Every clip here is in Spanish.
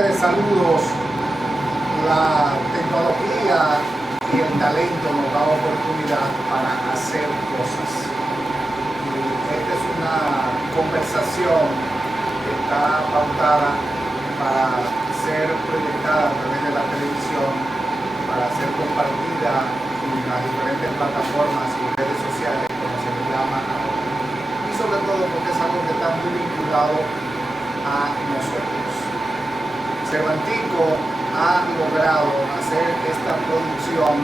ustedes, saludos. La tecnología y el talento nos da oportunidad para hacer cosas. Y esta es una conversación que está pautada para ser proyectada a través de la televisión, para ser compartida en las diferentes plataformas y redes sociales, como se le llama ahora. Y sobre todo porque es algo que está muy vinculado a nosotros. Cervantico ha logrado hacer esta producción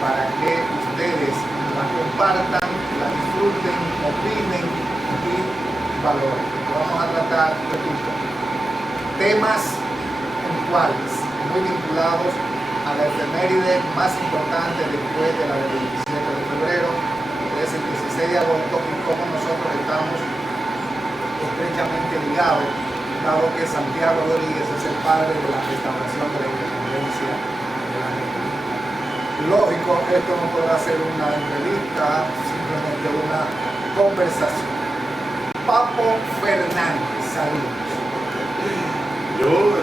para que ustedes la compartan, la disfruten, opinen y valoren. Vamos a tratar, repito, temas puntuales, muy vinculados a la efeméride más importante después de la del 27 de febrero, que es el 16 de agosto, y cómo nosotros estamos estrechamente ligados, dado que Santiago Rodríguez es el padre de la restauración de la independencia de la República. Lógico, esto no podrá ser una entrevista, simplemente una conversación. Papo Fernández, saludos. Yo no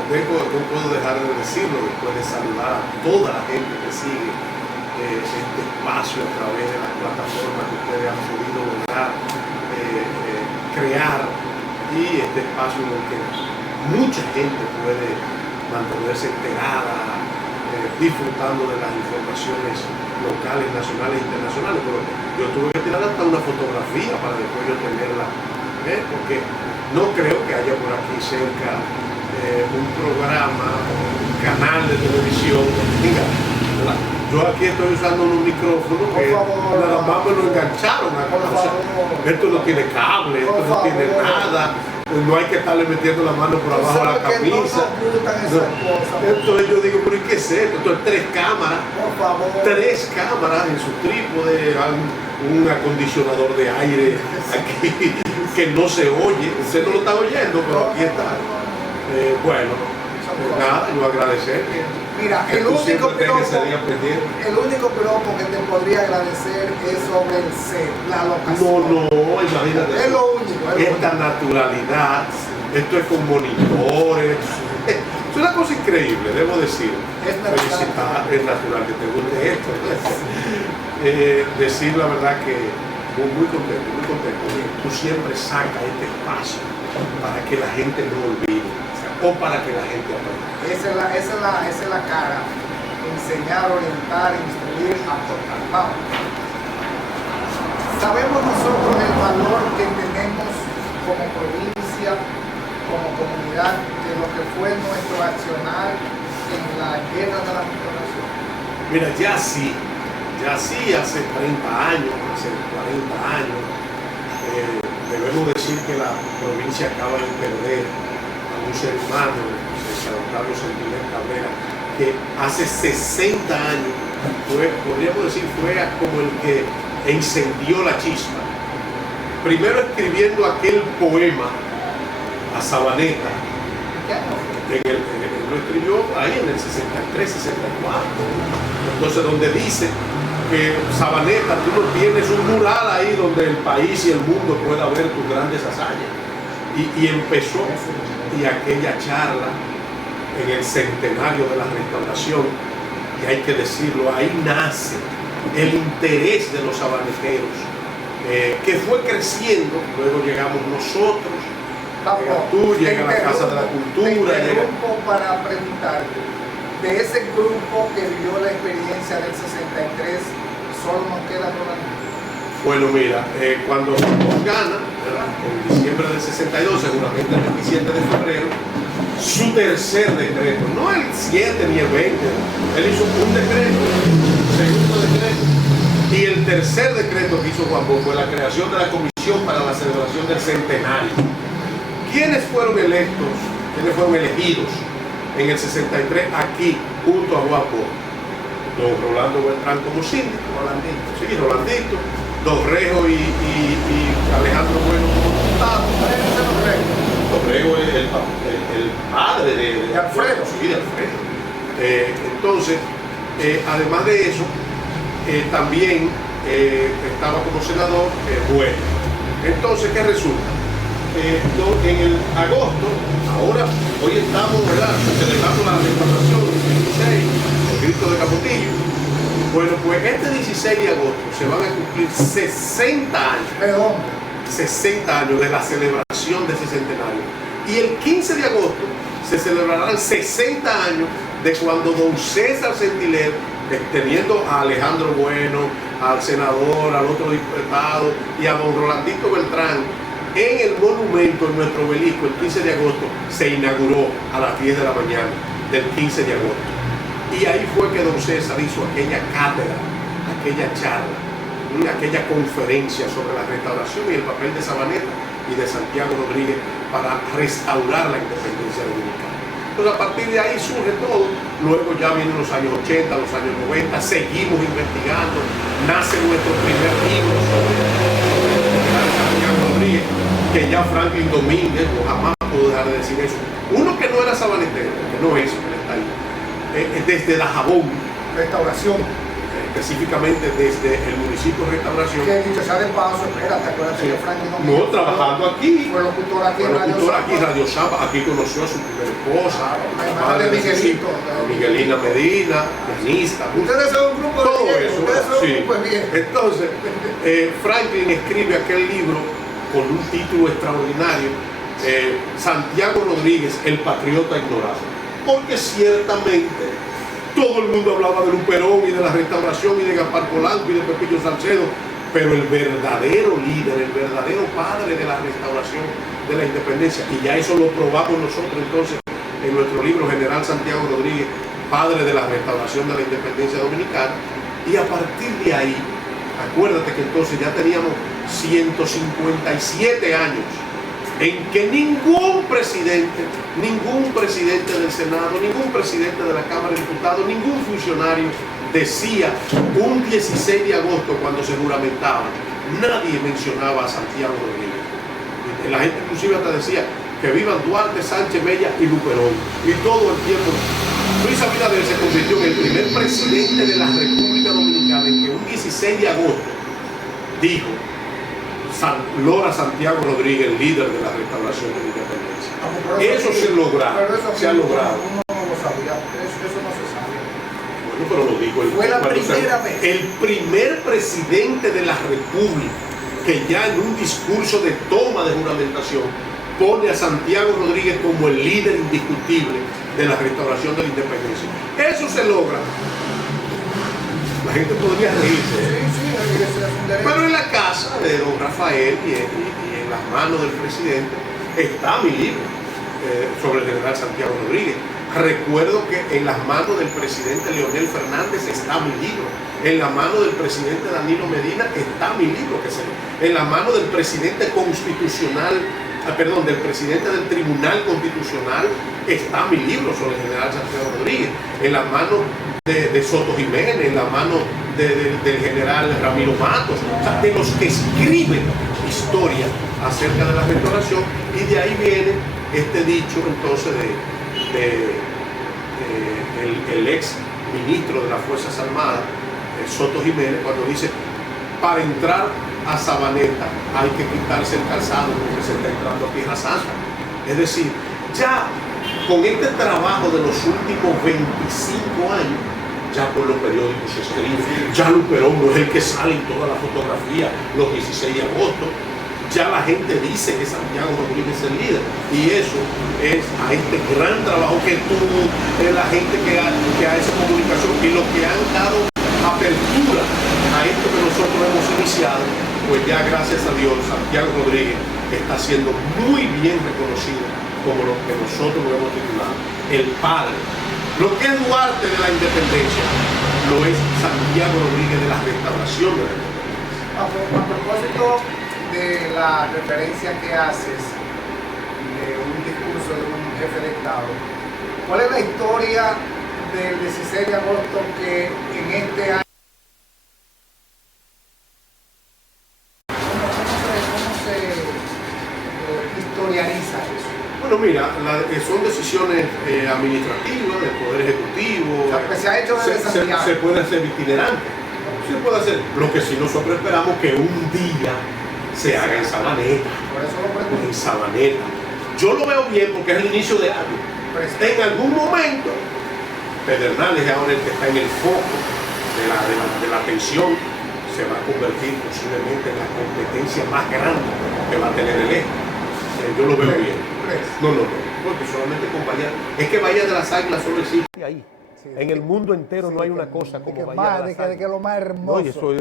puedo dejar de decirlo después de saludar a toda la gente que sigue este espacio a través de las plataformas que ustedes han podido lograr crear, y este espacio en el que mucha gente puede mantenerse enterada, disfrutando de las informaciones locales, nacionales e internacionales. Pero yo tuve que tirar hasta una fotografía para después yo tenerla, porque no creo que haya por aquí cerca un programa, un canal de televisión. Diga, yo aquí estoy usando un micrófono que nada más me lo engancharon acá. O sea, esto no tiene cable, esto no tiene nada, no hay que estarle metiendo la mano por abajo de la camisa. Entonces yo digo, pero ¿y qué es esto? Entonces tres cámaras en su trípode, un acondicionador de aire aquí que no se oye. Usted no lo está oyendo, pero aquí está. Bueno, nada, yo agradecer que mira, el único piropo que te podría agradecer es sobre el set, la locación. No, imagínate. Es lo único. Esta naturalidad, esto es con monitores. Es una cosa increíble, debo decir. Es felicitar, es natural que te guste esto. Decir la verdad que muy contento. Tú siempre sacas este espacio para que la gente no olvide, o para que la gente aprenda. Esa es la cara. Enseñar, orientar, instruir, aportar. Vamos. Sabemos nosotros el valor que tenemos como provincia, como comunidad, de lo que fue nuestro accionar en la guerra de la Restauración. Mira, ya sí, hace 30 años, hace 40 años, debemos decir que la provincia acaba de perder a un ser humano, San Octavio Sentinel Cabrera, que hace 60 años podríamos decir fue como el que encendió la chispa. Primero escribiendo aquel poema a Sabaneta, lo escribió ahí en el 63, 64. Entonces, donde dice que Sabaneta, tú no tienes un mural ahí donde el país y el mundo pueda ver tus grandes hazañas. Y empezó, y aquella charla en el centenario de la Restauración, y hay que decirlo, ahí nace el interés de los sabaneteros, que fue creciendo. Luego llegamos nosotros, tú, llega la Casa de la Cultura. Grupo para preguntarte, de ese grupo que vivió la experiencia del 63, solo nos queda Rolandito. Bueno, mira, cuando nos gana, ¿verdad?, en diciembre del 62, seguramente el 27 de febrero, su tercer decreto, no el 7 ni el 20, él hizo un decreto, segundo decreto, y el tercer decreto que hizo Juan Bosch fue la creación de la comisión para la celebración del centenario. ¿Quiénes fueron electos, quiénes fueron elegidos en el 63 aquí junto a Juan Bosch? Don Rolando Beltrán como síndico, Rolandito, Don Rejo y Alejandro Bueno como diputado. Don Rejo es el padre de Alfredo. Sí, de Alfredo. Entonces, además de eso, también estaba como senador Bueno. Entonces, ¿qué resulta? En el agosto, hoy estamos, ¿verdad?, ¿verdad? Celebrando la restauración del 16, el Cristo de Capotillo. Bueno, pues este 16 de agosto se van a cumplir 60 años. Perdón. 60 años de la celebración de ese centenario. Y el 15 de agosto se celebrarán 60 años de cuando don César Centinela, teniendo a Alejandro Bueno, al senador, al otro diputado y a don Rolandito Beltrán en el monumento, en nuestro obelisco, el 15 de agosto, se inauguró a las 10 de la mañana del 15 de agosto. Y ahí fue que don César hizo aquella cátedra, aquella charla, aquella conferencia sobre la restauración y el papel de Sabaneta y de Santiago Rodríguez para restaurar la independencia dominicana. Entonces a partir de ahí surge todo, luego ya vienen los años 80, los años 90, seguimos investigando, nace nuestro primer libro sobre Santiago Rodríguez, que ya Franklin Domínguez, no jamás pudo dejar de decir eso. Uno que no era sabanetero, que no es, que está ahí, desde Dajabón, Restauración. específicamente desde el municipio de Restauración. Que dicho sea de paso, espérate, acuérdate Sí. que Franklin No, trabajando aquí. fue locutor aquí en Radio Radio Zapa. Aquí conoció a su primera esposa, Claro, la la madre de de sus Miguelito. hijos, a Miguelina Medina, pianista. Ustedes son un grupo de Todo viejos, eso, ustedes son sí. un grupo de viejos. Entonces, Franklin escribe aquel libro con un título extraordinario, Santiago Rodríguez, el patriota ignorado. Porque ciertamente todo el mundo hablaba de Luperón y de la restauración y de Gaspar Polanco y de Pepillo Salcedo, pero el verdadero líder, el verdadero padre de la restauración de la independencia, y ya eso lo probamos nosotros entonces en nuestro libro General Santiago Rodríguez, padre de la restauración de la independencia dominicana, y a partir de ahí, acuérdate que entonces ya teníamos 157 años en que ningún presidente del Senado, ningún presidente de la Cámara de Diputados, ningún funcionario decía un 16 de agosto cuando se juramentaba, nadie mencionaba a Santiago Rodríguez. La gente inclusive hasta decía que vivan Duarte, Sánchez, Mella y Luperón. Y todo el tiempo Luis Abinader se convirtió en el primer presidente de la República Dominicana en que un 16 de agosto dijo Lora Santiago Rodríguez, el líder de la restauración de la independencia. Eso se logra, se ha logrado. Uno no lo sabía, eso no se sabe. Bueno, pero lo digo. Fue la primera vez. El primer presidente de la República que ya en un discurso de toma de juramentación pone a Santiago Rodríguez como el líder indiscutible de la restauración de la independencia. Eso se logra. La gente podría reírse. Pero en la casa de don Rafael y en las manos del presidente está mi libro sobre el general Santiago Rodríguez. Recuerdo que en las manos del presidente Leonel Fernández está mi libro. En la mano del presidente Danilo Medina está mi libro. En la mano del presidente constitucional, del presidente del Tribunal Constitucional está mi libro sobre el general Santiago Rodríguez. En la mano de Soto Jiménez, en la mano del general Ramiro Matos, o sea, de los que escriben historia acerca de la restauración, y de ahí viene este dicho entonces el ex ministro de las Fuerzas Armadas, Soto Jiménez, cuando dice: para entrar a Sabaneta hay que quitarse el calzado porque se está entrando a Tierra Santa. Es decir, ya con este trabajo de los últimos 25 años, ya por los periódicos se escribe, ya Luperón no es el que sale en toda la fotografía los 16 de agosto, ya la gente dice que Santiago Rodríguez es el líder, y eso es a este gran trabajo que tuvo la gente que hace comunicación y los que han dado apertura a esto que nosotros hemos iniciado. Pues ya gracias a Dios Santiago Rodríguez está siendo muy bien reconocido como lo que nosotros lo hemos titulado el padre. Lo que es Duarte de la independencia lo es Santiago Rodríguez de la restauración de la independencia. A propósito de la referencia que haces de un discurso de un jefe de Estado, ¿cuál es la historia del 16 de agosto que en este año? ¿Cómo se historiariza eso? Bueno, mira, son decisiones administrativas del Poder Ejecutivo. O sea, que se ha hecho desde Santiago. Se puede hacer itinerante. Se puede hacer. Lo que sí nosotros esperamos que un día se haga en Sabaneta. Por eso lo pregunto. En Sabaneta. Yo lo veo bien porque es el inicio de año. En algún momento, Pedernales es ahora el que está en el foco de la atención, se va a convertir posiblemente en la competencia más grande que va a tener el eje. Yo lo veo bien. No, porque solamente con Bahía, es que Bahía de las Águilas solo existe ahí. Sí, en el mundo entero no hay una cosa como Bahía de las Águilas. De que es lo más hermoso. No, y eso,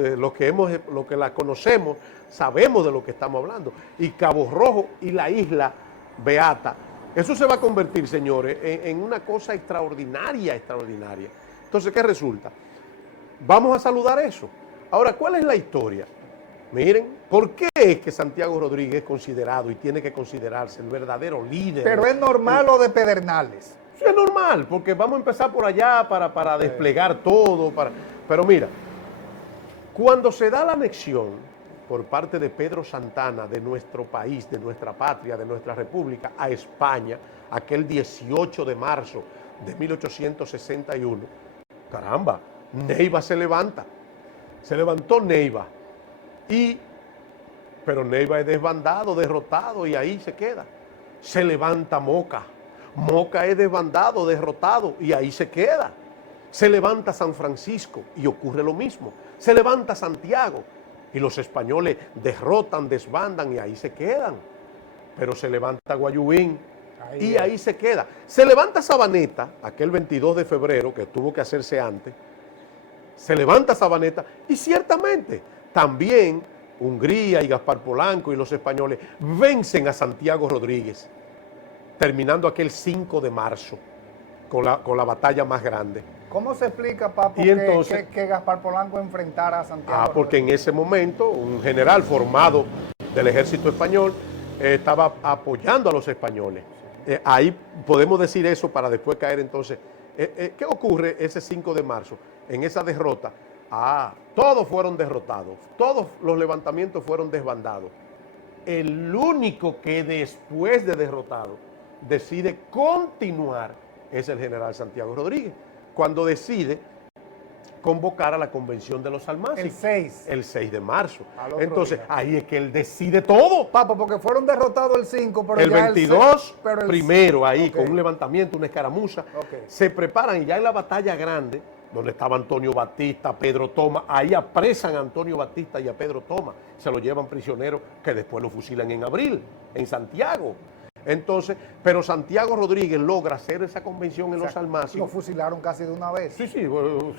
lo que la conocemos, sabemos de lo que estamos hablando. Y Cabo Rojo y la isla Beata, eso se va a convertir, señores, en una cosa extraordinaria. Entonces, ¿qué resulta? Vamos a saludar eso. Ahora, ¿cuál es la historia? Miren, ¿por qué es que Santiago Rodríguez es considerado y tiene que considerarse el verdadero líder? Pero es normal lo de Pedernales. Sí, es normal, porque vamos a empezar por allá para desplegar todo. Pero mira, cuando se da la anexión por parte de Pedro Santana de nuestro país, de nuestra patria, de nuestra república, a España, aquel 18 de marzo de 1861, caramba, Neiva se levanta. Se levantó Neiva. Pero Neiva es desbandado, derrotado, y ahí se queda. Se levanta Moca. Moca es desbandado, derrotado, y ahí se queda. Se levanta San Francisco, y ocurre lo mismo. Se levanta Santiago, y los españoles derrotan, desbandan, y ahí se quedan. Pero se levanta Guayubín, y ahí se queda. Se levanta Sabaneta, aquel 22 de febrero, que tuvo que hacerse antes. Se levanta Sabaneta, y ciertamente también Hungría y Gaspar Polanco y los españoles vencen a Santiago Rodríguez, terminando aquel 5 de marzo con la batalla más grande. ¿Cómo se explica, Papo, y entonces, que Gaspar Polanco enfrentara a Santiago porque Rodríguez? en ese momento un general formado del ejército español estaba apoyando a los españoles. Ahí podemos decir eso para después caer entonces. ¿Qué ocurre ese 5 de marzo? En esa derrota, todos fueron derrotados, todos los levantamientos fueron desbandados. El único que después de derrotado decide continuar es el general Santiago Rodríguez, cuando decide convocar a la Convención de los Almácigos. El 6 de marzo. Entonces, ahí es que él decide todo. Papo, porque fueron derrotados el 5, pero el ya 22, pero el primero ahí, con un levantamiento, una escaramuza, se preparan, y ya en la batalla grande, donde estaba Antonio Batista, Pedro Toma, ahí apresan a Antonio Batista y a Pedro Toma, se lo llevan prisioneros, que después lo fusilan en abril, en Santiago. Entonces, pero Santiago Rodríguez logra hacer esa convención en los Almácigos. Lo fusilaron casi de una vez. Sí,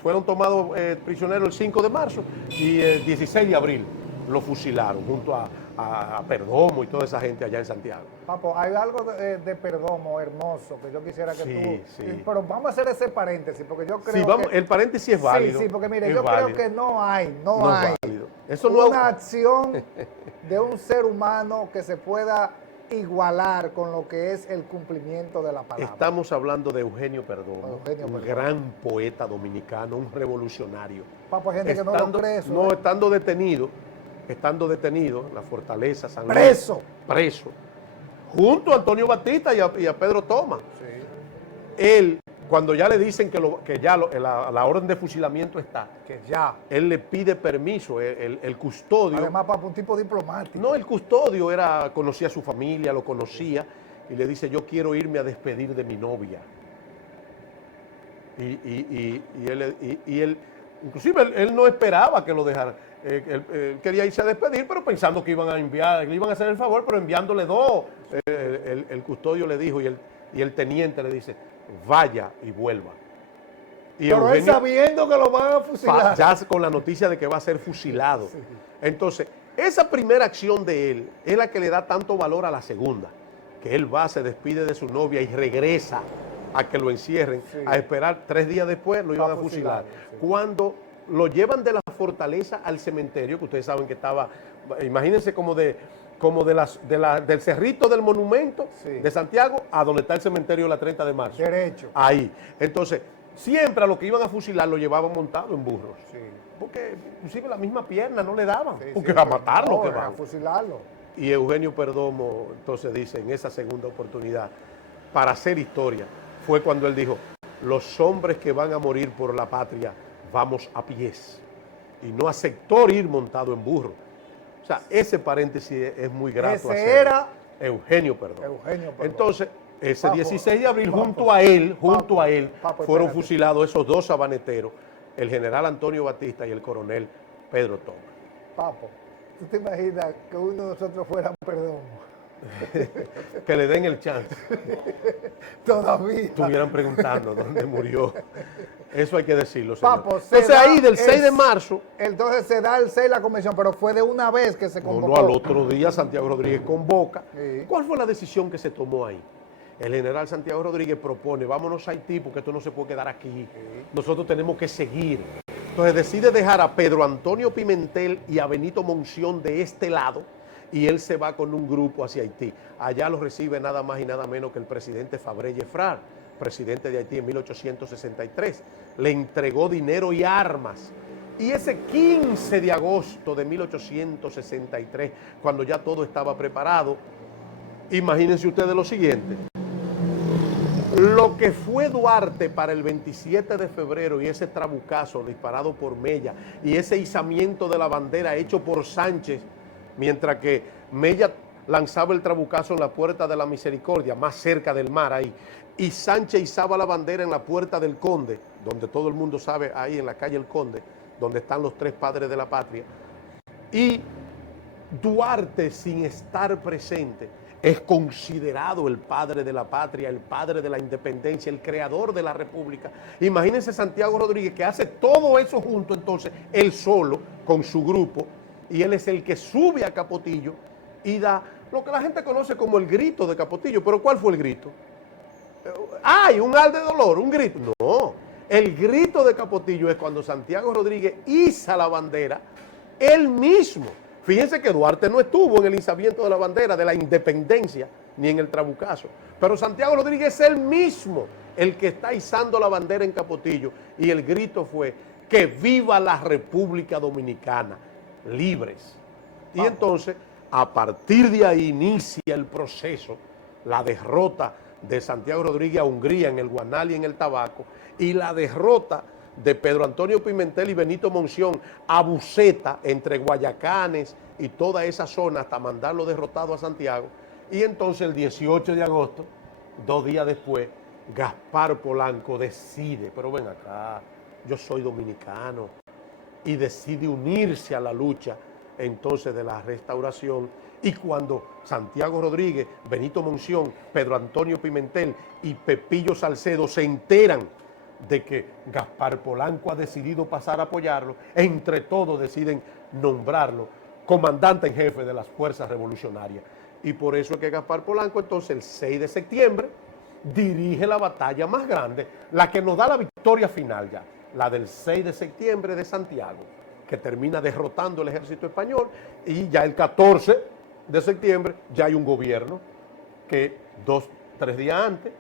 fueron tomados prisioneros el 5 de marzo y el 16 de abril lo fusilaron junto a Perdomo y toda esa gente allá en Santiago. Papo, hay algo de Perdomo hermoso que yo quisiera que tú... Sí. Pero vamos a hacer ese paréntesis, porque yo creo que... el paréntesis es válido. Sí, porque mire, yo creo que no hay Eso una acción de un ser humano que se pueda igualar con lo que es el cumplimiento de la palabra. Estamos hablando de Eugenio Perdomo, un gran poeta dominicano, un revolucionario. Papo, hay gente que no lo cree eso. No, estando detenido en la fortaleza San Luis. Preso. Junto a Antonio Batista y a Pedro Toma. Sí. Él, cuando ya le dicen que ya la orden de fusilamiento está, que ya, él le pide permiso, el custodio. Además, Papo, un tipo diplomático. No, el custodio conocía a su familia, lo conocía, y le dice: yo quiero irme a despedir de mi novia. Y él, inclusive él no esperaba que lo dejara. Él quería irse a despedir, pero pensando que le iban a hacer el favor, pero enviándole dos. El custodio le dijo, y el teniente le dice: vaya y vuelva. Pero Eugenio, él sabiendo que lo van a fusilar. Ya con la noticia de que va a ser fusilado. Sí. Entonces, esa primera acción de él es la que le da tanto valor a la segunda. Que él va, se despide de su novia y regresa a que lo encierren, a esperar 3 días después lo iban a fusilar. Cuando lo llevan de la fortaleza al cementerio, que ustedes saben que estaba, imagínense como del cerrito del monumento de Santiago a donde está el cementerio de la 30 de marzo. Derecho. Ahí. Entonces, siempre a los que iban a fusilar lo llevaban montado en burros. Sí. Porque inclusive la misma pierna no le daban. Porque a matarlo que van. A fusilarlo. Y Eugenio Perdomo entonces dice en esa segunda oportunidad, para hacer historia, fue cuando él dijo: los hombres que van a morir por la patria, vamos a pies. Y no aceptó ir montado en burro. O sea, ese paréntesis es muy grato. Ese era Eugenio Perdomo. Entonces, Ese Papo, 16 de abril, Papo, junto a él, Papo, fueron espérate. fusilados esos dos sabaneteros, el general Antonio Batista y el coronel Pedro Thomas. Papo, ¿tú te imaginas que uno de nosotros fuera perdón? Que le den el chance. Todavía. Estuvieran preguntando dónde murió. Eso hay que decirlo, señor. Papo, Entonces ahí del 6 de marzo, Entonces se da el 6 la convención, pero fue de una vez que se convocó. no, al otro día Santiago Rodríguez convoca. Sí. ¿Cuál fue la decisión que se tomó ahí? El general Santiago Rodríguez propone, vámonos a Haití porque esto no se puede quedar aquí. Nosotros tenemos que seguir. Entonces decide dejar a Pedro Antonio Pimentel y a Benito Monción de este lado y él se va con un grupo hacia Haití. Allá lo recibe nada más y nada menos que el presidente Fabré Gefrard, presidente de Haití en 1863. Le entregó dinero y armas. Y ese 15 de agosto de 1863, cuando ya todo estaba preparado, imagínense ustedes lo siguiente. Lo que fue Duarte para el 27 de febrero y ese trabucazo disparado por Mella y ese izamiento de la bandera hecho por Sánchez, mientras que Mella lanzaba el trabucazo en la Puerta de la Misericordia, más cerca del mar ahí, y Sánchez izaba la bandera en la Puerta del Conde, donde todo el mundo sabe, ahí en la calle El Conde, donde están los tres padres de la patria, y Duarte, sin estar presente, es considerado el padre de la patria, el padre de la independencia, el creador de la república. Imagínense Santiago Rodríguez que hace todo eso junto, entonces, él solo, con su grupo, y él es el que sube a Capotillo y da lo que la gente conoce como el grito de Capotillo. ¿Pero cuál fue el grito? ¡Ay, un al de dolor, un grito! No, el grito de Capotillo es cuando Santiago Rodríguez iza la bandera, él mismo. Fíjense que Duarte no estuvo en el izamiento de la bandera de la independencia, ni en el trabucazo. Pero Santiago Rodríguez es él mismo el que está izando la bandera en Capotillo. Y el grito fue, que viva la República Dominicana, libres. Y entonces, a partir de ahí inicia el proceso, la derrota de Santiago Rodríguez a Hungría en el Guanal y en el Tabaco, y la derrota de Pedro Antonio Pimentel y Benito Monción a Buceta, entre Guayacanes y toda esa zona, hasta mandarlo derrotado a Santiago. Y entonces el 18 de agosto, 2 días después, Gaspar Polanco decide, pero ven acá, yo soy dominicano, y decide unirse a la lucha entonces de la restauración. Y cuando Santiago Rodríguez, Benito Monción, Pedro Antonio Pimentel y Pepillo Salcedo se enteran de que Gaspar Polanco ha decidido pasar a apoyarlo, entre todos deciden nombrarlo comandante en jefe de las fuerzas revolucionarias. Y por eso es que Gaspar Polanco entonces el 6 de septiembre dirige la batalla más grande, la que nos da la victoria final ya, la del 6 de septiembre de Santiago, que termina derrotando el ejército español, y ya el 14 de septiembre ya hay un gobierno que 2-3 días antes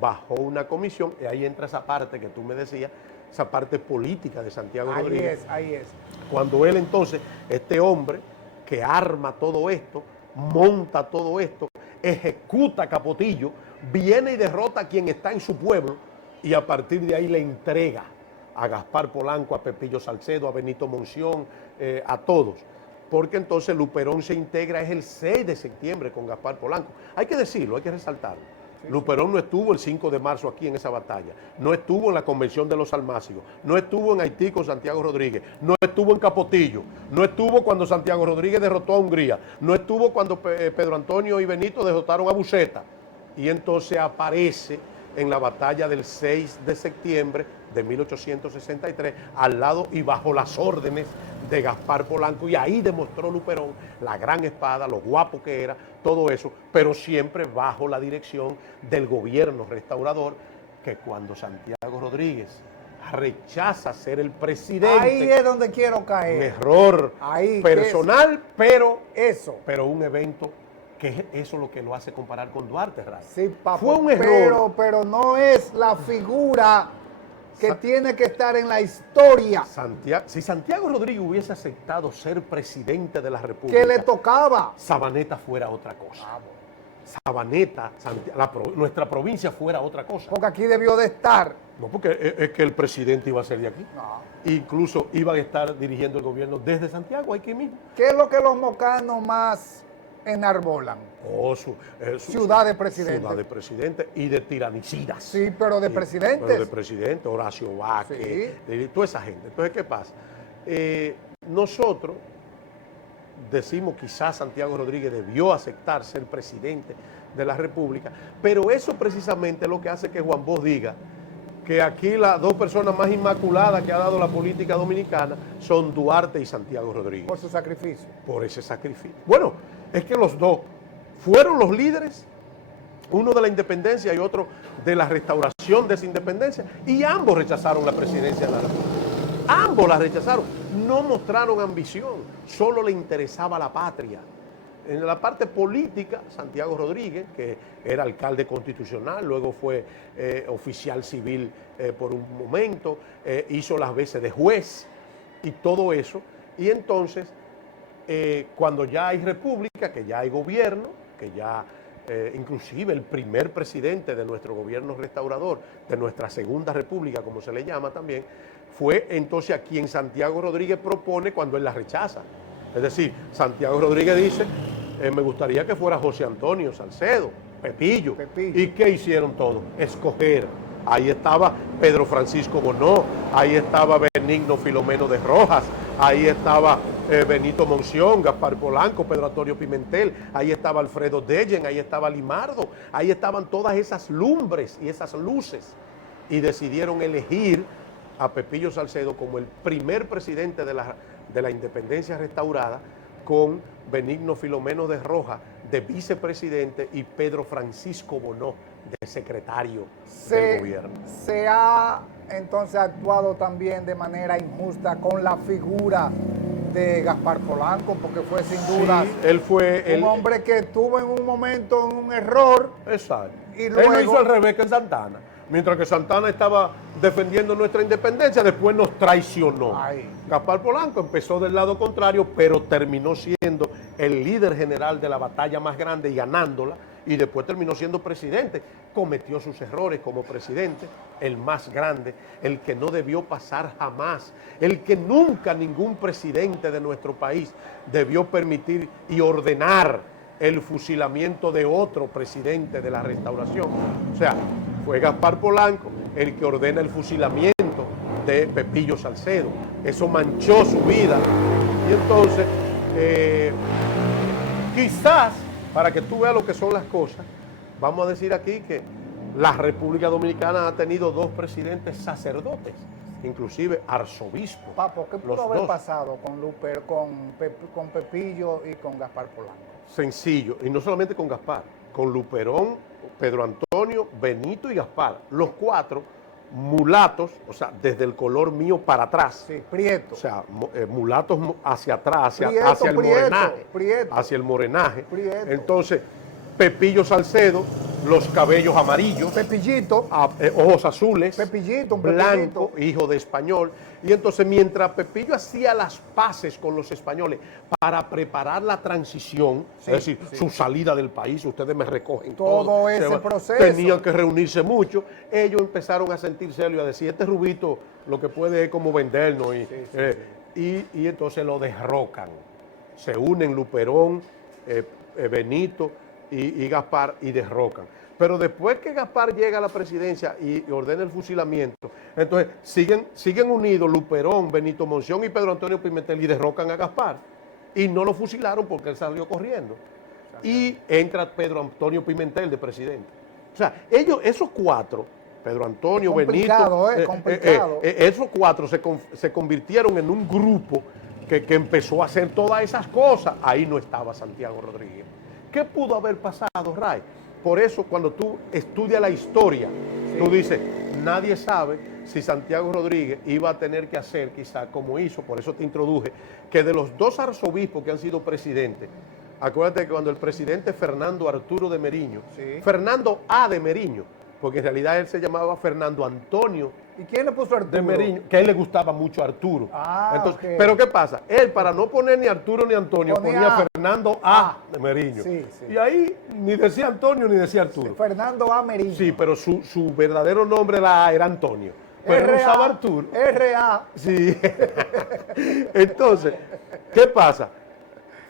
bajó una comisión, y ahí entra esa parte que tú me decías, esa parte política de Santiago Rodríguez. Ahí es. Cuando él entonces, este hombre que arma todo esto, monta todo esto, ejecuta Capotillo, viene y derrota a quien está en su pueblo, y a partir de ahí le entrega a Gaspar Polanco, a Pepillo Salcedo, a Benito Monción, a todos. Porque entonces Luperón se integra, es el 6 de septiembre con Gaspar Polanco. Hay que decirlo, hay que resaltarlo. Luperón no estuvo el 5 de marzo aquí en esa batalla, no estuvo en la convención de los Almácigos, no estuvo en Haití con Santiago Rodríguez, no estuvo en Capotillo, no estuvo cuando Santiago Rodríguez derrotó a Hungría, no estuvo cuando Pedro Antonio y Benito derrotaron a Buceta. Y entonces aparece en la batalla del 6 de septiembre de 1863, al lado y bajo las órdenes de Gaspar Polanco, y ahí demostró Luperón la gran espada, lo guapo que era, todo eso, pero siempre bajo la dirección del gobierno restaurador, que cuando Santiago Rodríguez rechaza ser el presidente, Ahí es donde quiero caer. un error Ahí, personal, pero un evento que es eso lo que lo hace comparar con Duarte, Ray. Sí, Papo, fue un error. Pero no es la figura que tiene que estar en la historia. Si Santiago Rodríguez hubiese aceptado ser presidente de la República, Que le tocaba. Sabaneta fuera otra cosa. Sabaneta, nuestra provincia fuera otra cosa. Porque aquí debió de estar. No, porque es que el presidente iba a ser de aquí. No. Incluso iba a estar dirigiendo el gobierno desde Santiago, aquí mismo. ¿Qué es lo que los mocanos más enarbolan. Ciudad de presidente. Ciudad de presidente y de tiranicidas. Sí, pero de presidentes. Pero de presidente, Horacio Vázquez, de toda esa gente. Entonces, ¿qué pasa? Nosotros decimos quizás Santiago Rodríguez debió aceptar ser presidente de la República, pero eso precisamente es lo que hace que Juan Bosch diga que aquí las dos personas más inmaculadas que ha dado la política dominicana son Duarte y Santiago Rodríguez. Por su sacrificio. Por ese sacrificio. Bueno, es que los dos fueron los líderes, uno de la independencia y otro de la restauración de esa independencia, y ambos rechazaron la presidencia de la República. Ambos la rechazaron, no mostraron ambición, solo le interesaba la patria. En la parte política, Santiago Rodríguez, que era alcalde constitucional, luego fue oficial civil por un momento, hizo las veces de juez y todo eso. Y entonces, cuando ya hay república, que ya hay gobierno, que ya inclusive el primer presidente de nuestro gobierno restaurador, de nuestra segunda república, como se le llama también, fue entonces a quien Santiago Rodríguez propone cuando él la rechaza. Es decir, Santiago Rodríguez dice, me gustaría que fuera José Antonio Salcedo, Pepillo. ¿Y qué hicieron todos? Escoger. Ahí estaba Pedro Francisco Bonó, ahí estaba Benigno Filomeno de Rojas, ahí estaba Benito Monción, Gaspar Polanco, Pedro Antonio Pimentel, ahí estaba Alfredo Deyen, ahí estaba Limardo, ahí estaban todas esas lumbres y esas luces. Y decidieron elegir a Pepillo Salcedo como el primer presidente de la independencia restaurada, con Benigno Filomeno de Rojas de vicepresidente y Pedro Francisco Bonó de secretario del gobierno. Se ha entonces actuado también de manera injusta con la figura de Gaspar Polanco, porque fue sin duda él fue un hombre que tuvo en un momento un error. Exacto. Y luego, él lo hizo al revés que en Santana. Mientras que Santana estaba defendiendo nuestra independencia, después nos traicionó. Gaspar Polanco empezó del lado contrario, pero terminó siendo el líder general de la batalla más grande y ganándola, y después terminó siendo presidente. Cometió sus errores como presidente, el más grande, el que no debió pasar jamás, el que nunca ningún presidente de nuestro país debió permitir y ordenar el fusilamiento de otro presidente de la restauración. O sea, fue Gaspar Polanco el que ordena el fusilamiento de Pepillo Salcedo. Eso manchó su vida. Y entonces, quizás, para que tú veas lo que son las cosas, vamos a decir aquí que la República Dominicana ha tenido dos presidentes sacerdotes, inclusive arzobispos. Papo, ¿qué pudo haber pasado con Pepillo y con Gaspar Polanco? Sencillo, y no solamente con Gaspar, con Luperón, Pedro Antonio, Benito y Gaspar, los cuatro mulatos, o sea, desde el color mío para atrás. Sí, prieto. O sea, mulatos hacia atrás, hacia el morenaje. Hacia el morenaje. Prieto. Entonces, Pepillo Salcedo, los cabellos amarillos. Pepillito. Ojos azules. Pepillito, un blanco, pepillito. hijo de español. Y entonces, mientras Pepillo hacía las paces con los españoles para preparar la transición, es decir, su salida del país, ustedes me recogen todo ese proceso. Tenían que reunirse mucho. Ellos empezaron a sentirse y a decir, este rubito lo que puede es como vendernos. Y entonces lo derrocan. Se unen Luperón, Benito y Gaspar y derrocan. Pero después que Gaspar llega a la presidencia y ordena el fusilamiento, entonces siguen unidos Luperón, Benito Monción y Pedro Antonio Pimentel y derrocan a Gaspar. Y no lo fusilaron porque él salió corriendo. Y entra Pedro Antonio Pimentel de presidente. O sea, esos cuatro, Pedro Antonio, Benito, esos cuatro se convirtieron en un grupo que empezó a hacer todas esas cosas. Ahí no estaba Santiago Rodríguez. ¿Qué pudo haber pasado, Ray? Por eso, cuando tú estudias la historia, tú dices, nadie sabe si Santiago Rodríguez iba a tener que hacer, quizá como hizo, por eso te introduje, que de los dos arzobispos que han sido presidentes, acuérdate que cuando el presidente Fernando Arturo de Meriño, Fernando A. de Meriño, porque en realidad él se llamaba Fernando Antonio. ¿Y quién le puso Arturo? De Meriño, que a él le gustaba mucho Arturo. Entonces, okay. Pero ¿qué pasa? Él, para no poner ni Arturo ni Antonio, ponía Fernando A. de Meriño. Y ahí ni decía Antonio ni decía Arturo. Fernando A. Meriño. Sí, pero su verdadero nombre era Antonio. Pero usaba Arturo. R.A. Sí. Entonces, ¿qué pasa?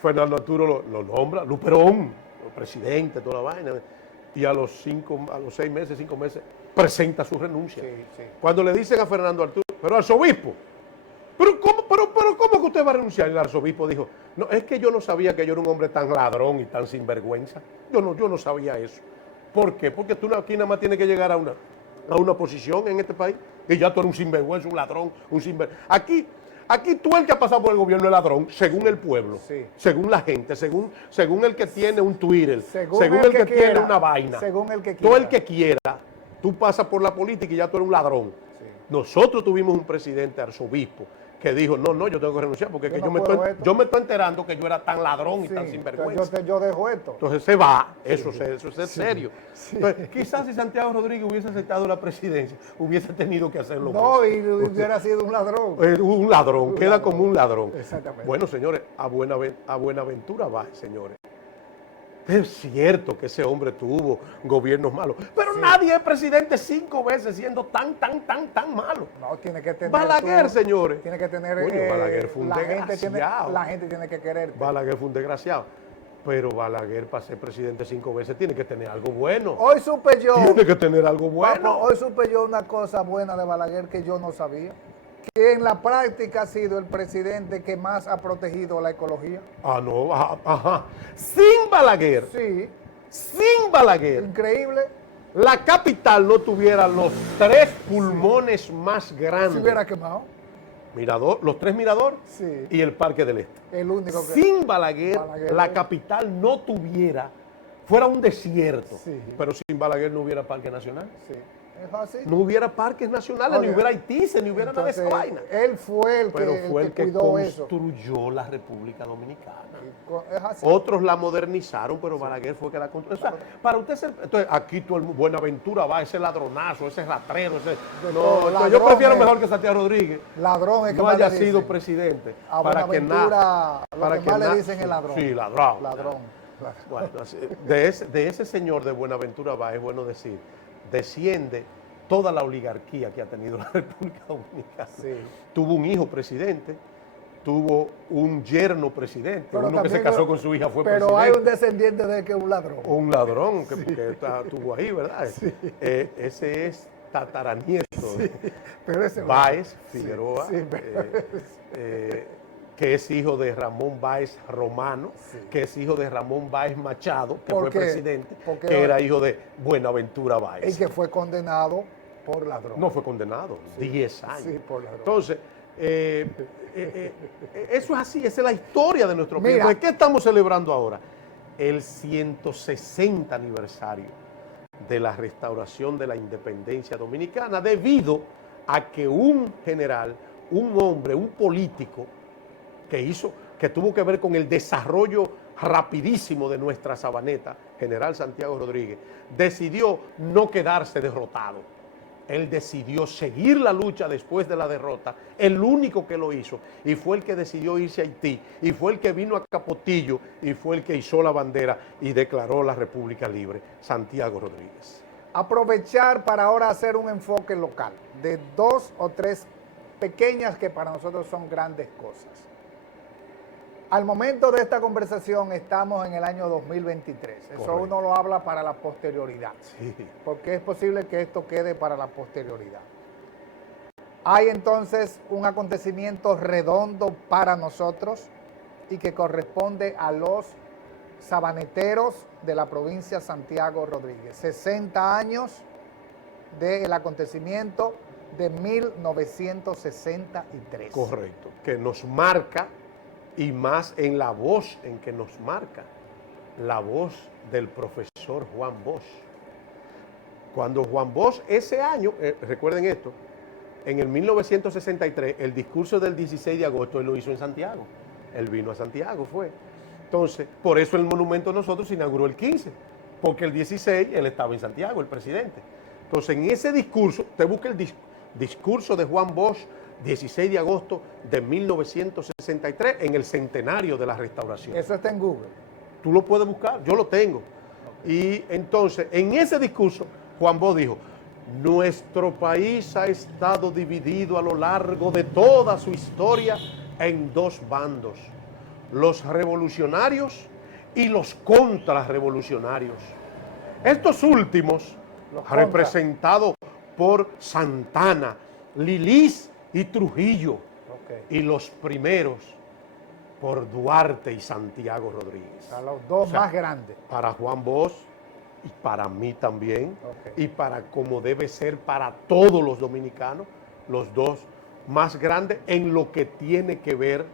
Fernando Arturo lo nombra, Luperón, el presidente, toda la vaina. Y a los 6 meses, 5 meses, presenta su renuncia. Sí, sí. Cuando le dicen a Fernando Arturo, pero arzobispo, ¿cómo que usted va a renunciar? Y el arzobispo dijo, no, es que yo no sabía que yo era un hombre tan ladrón y tan sinvergüenza. Yo no sabía eso. ¿Por qué? Porque tú aquí nada más tienes que llegar a una posición en este país y ya tú eres un sinvergüenza, un ladrón, un sinvergüenza. Aquí tú el que ha pasado por el gobierno es ladrón, según el pueblo, Sí. según la gente, según el que tiene un Twitter, Según según el el que que quiera, tiene una vaina. según el que Todo el quiera. que quiera, tú pasas por la política y ya tú eres un ladrón. Sí. Nosotros tuvimos un presidente arzobispo que dijo, no, yo tengo que renunciar porque es que Yo yo, no puedo esto. yo me estoy enterando que yo era tan ladrón y Sí, tan sinvergüenza. yo dejo esto. Entonces se va, eso es serio. Entonces, quizás si Santiago Rodríguez hubiese aceptado la presidencia, hubiese tenido que hacerlo. No, y hubiera sido un ladrón. Un ladrón, queda como un ladrón. Exactamente. Bueno, señores, a Buenaventura va, señores. Es cierto que ese hombre tuvo gobiernos malos, pero nadie es presidente 5 veces siendo tan malo. No, tiene que tener. Balaguer, señores. Tiene que tener. Coño, Balaguer fue un la desgraciado. gente tiene que querer. Balaguer fue un desgraciado. Pero Balaguer, para ser presidente 5 veces, tiene que tener algo bueno. Hoy supe yo. Tiene que tener algo bueno. Papo, hoy supe yo una cosa buena de Balaguer que yo no sabía. Que en la práctica ha sido el presidente que más ha protegido la ecología. Ah, no, ajá. Sin Balaguer, sin Balaguer, Increíble. la capital no tuviera los 3 pulmones más Se grandes. hubiera quemado. Los 3 miradores Sí. y el Parque del Este. El único que. Sin Balaguer, Balaguer. la capital no tuviera, fuera un desierto. Sí. Pero sin Balaguer no hubiera Parque Nacional. Sí. Es así. No hubiera parques nacionales, Oye, ni hubiera Haití, ni hubiera nada de esa Entonces, vaina. él fue el Pero que, fue el que cuidó eso. construyó la República Dominicana. Es así. Otros la modernizaron, pero Balaguer fue que la construyó. O sea, para usted ser. Entonces, aquí todo el mundo, Buenaventura va, ese ladronazo, ese rastrero, ese. No, todo, entonces yo ladrón prefiero es- mejor que Santiago Rodríguez Ladrón es que no más haya le sido dicen. presidente. A Para que Buenaventura, nada. lo que más le dicen es ladrón. Sí, ladrón. Ladrón. Bueno, de ese señor de Buenaventura va, es bueno decir, desciende toda la oligarquía que ha tenido la República Dominicana. Sí. Tuvo un hijo presidente, tuvo un yerno presidente, Pero uno que se también casó con su hija fue Pero presidente. hay un descendiente de que es un ladrón. Un ladrón que estuvo ahí, ¿verdad? Ese es tataranieto de Pero ese Báez Figueroa, sí, pero- que es hijo de Ramón Báez Romano, que es hijo de Ramón Báez Machado, que ¿Por fue qué? presidente, Porque que era hijo de Buenaventura Y Báez. que fue condenado por ladrón. No fue condenado, 10 años. Sí, por ladrón. Entonces, eso es así, esa es la historia de nuestro país. Mira. Entonces, ¿qué estamos celebrando ahora? El 160 aniversario de la restauración de la independencia dominicana, debido a que un general, un hombre, un político que tuvo que ver con el desarrollo rapidísimo de nuestra sabaneta, general Santiago Rodríguez, decidió no quedarse derrotado. Él decidió seguir la lucha después de la derrota, el único que lo hizo, y fue el que decidió irse a Haití, y fue el que vino a Capotillo, y fue el que izó la bandera y declaró la República Libre, Santiago Rodríguez. Aprovechar para ahora hacer un enfoque local de 2 o 3 pequeñas que para nosotros son grandes cosas. Al momento de esta conversación estamos en el año 2023. Eso Correcto. uno lo habla para la posterioridad, Sí. porque es posible que esto quede para la posterioridad. Hay entonces un acontecimiento redondo para nosotros y que corresponde a los sabaneteros de la provincia Santiago Rodríguez. 60 años del acontecimiento de 1963. Correcto, que nos marca, y más en la voz en que nos marca, la voz del profesor Juan Bosch. Cuando Juan Bosch ese año, recuerden esto, en el 1963, el discurso del 16 de agosto él lo hizo en Santiago. Él vino a Santiago, fue. Entonces, por eso el monumento nosotros se inauguró el 15, porque el 16 él estaba en Santiago, el presidente. Entonces, en ese discurso, te busca el discurso de Juan Bosch, 16 de agosto de 1963, en el centenario de la restauración. Eso está en Google. Tú lo puedes buscar, yo lo tengo. Y entonces, en ese discurso, Juan Bosch dijo, nuestro país ha estado dividido a lo largo de toda su historia en 2 bandos. los revolucionarios y los contrarrevolucionarios. Estos últimos, Los contra. representados por Santana, Lilis y Trujillo, y los primeros por Duarte y Santiago Rodríguez. A los dos O sea, más grandes. Para Juan Bosch y para mí también, Ok. y para como debe ser para todos los dominicanos, los dos más grandes en lo que tiene que ver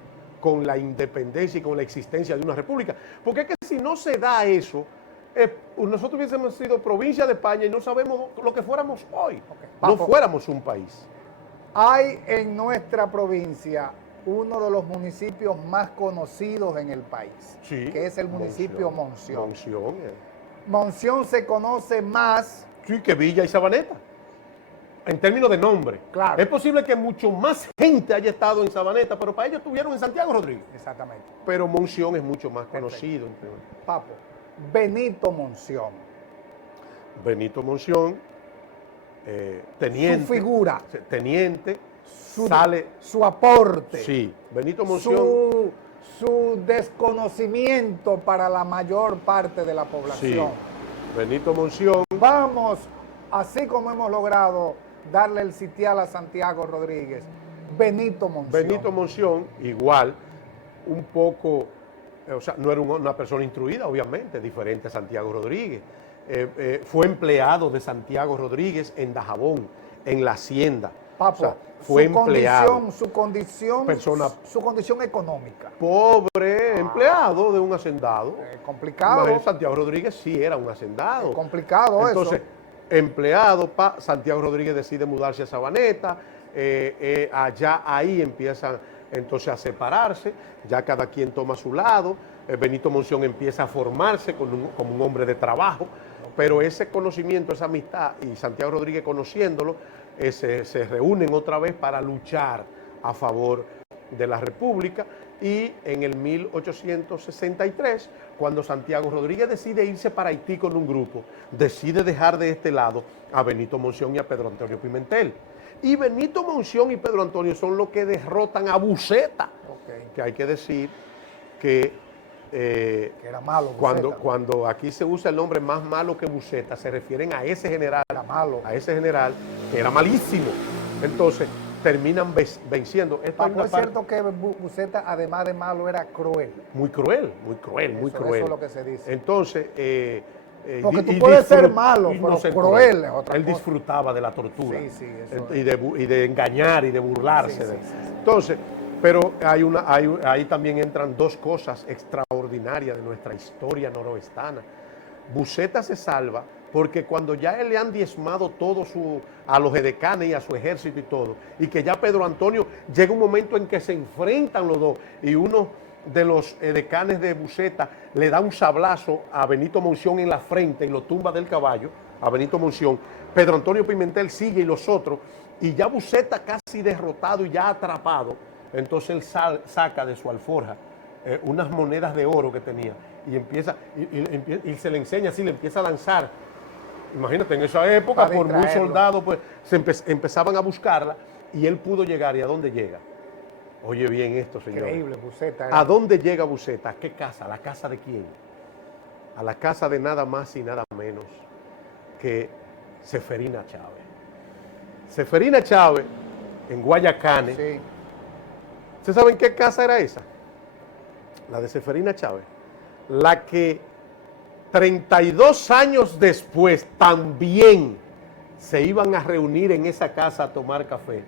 con la independencia y con la existencia de una república. Porque es que si no se da eso, nosotros hubiésemos sido provincia de España y no sabemos lo que fuéramos hoy. No Papo, fuéramos un país. hay en nuestra provincia uno de los municipios más conocidos en el país, Sí, que es el municipio Monción. Monción. Monción se conoce más, Sí, que Villa y Sabaneta. En términos de nombre. Claro. Es posible que mucho más gente haya estado en Sabaneta, pero para ellos estuvieron en Santiago Rodríguez. exactamente, Pero Monción es mucho más conocido. Papo, Benito Monción. Benito Monción, teniente. Su figura, Teniente, su, sale. su aporte, Sí, Benito Monción. su desconocimiento para la mayor parte de la Sí, población. Benito Monción. Vamos, así como hemos logrado darle el sitial a Santiago Rodríguez, Benito Monción. Benito Monción, igual, un poco, o sea, no era una persona instruida, obviamente, diferente a Santiago Rodríguez. Fue empleado de Santiago Rodríguez en Dajabón, en la hacienda. Papo, O sea, fue empleado. su condición económica. Pobre empleado de un hacendado. Complicado. Imagínate, Santiago Rodríguez sí era un hacendado. Complicado Entonces, eso. empleado, Santiago Rodríguez decide mudarse a Sabaneta, allá ahí empiezan entonces a separarse, ya cada quien toma su lado, Benito Monción empieza a formarse como un hombre de trabajo, pero ese conocimiento, esa amistad, y Santiago Rodríguez conociéndolo, se reúnen otra vez para luchar a favor de la República, y en el 1863, cuando Santiago Rodríguez decide irse para Haití con un grupo, decide dejar de este lado a Benito Monción y a Pedro Antonio Pimentel. Y Benito Monción y Pedro Antonio son los que derrotan a Buceta, que hay que decir que que era malo. cuando aquí se usa el nombre más malo que Buceta, se refieren a ese general, Era malo. a ese general que era malísimo. Entonces terminan venciendo. Esto hay Papo, una es parte cierto que Buceta, además de malo, era cruel. muy cruel, muy cruel, muy Eso cruel. es lo que se dice. Entonces, Porque tú puedes ser malo, pero no ser cruel es otra Él cosa. disfrutaba de la tortura. Sí, sí, eso y de engañar y de burlarse. Sí, de- sí, sí, sí. Entonces, pero ahí también entran dos cosas extraordinarias de nuestra historia noroestana. Buceta se salva porque cuando ya él le han diezmado todo a los edecanes y a su ejército y todo, y que ya Pedro Antonio llega un momento en que se enfrentan los dos, y uno de los edecanes de Buceta le da un sablazo a Benito Monción en la frente y lo tumba del caballo, a Benito Monción. Pedro Antonio Pimentel sigue y los otros, y ya Buceta casi derrotado y ya atrapado, entonces él saca de su alforja unas monedas de oro que tenía y empieza, y se le enseña así, le empieza a lanzar. Imagínate, en esa época, Para por muy distraerlo. soldado, pues empezaban a buscarla, y él pudo llegar. ¿Y a dónde llega? Oye bien esto, señor. Increíble, Buceta. ¿A dónde llega Buceta? ¿A qué casa? ¿A la casa de quién? A la casa de nada más y nada menos que Seferina Chávez. Seferina Chávez, en Guayacane. Sí. ¿Ustedes saben qué casa era esa? La de Seferina Chávez. La que 32 años después también se iban a reunir en esa casa a tomar café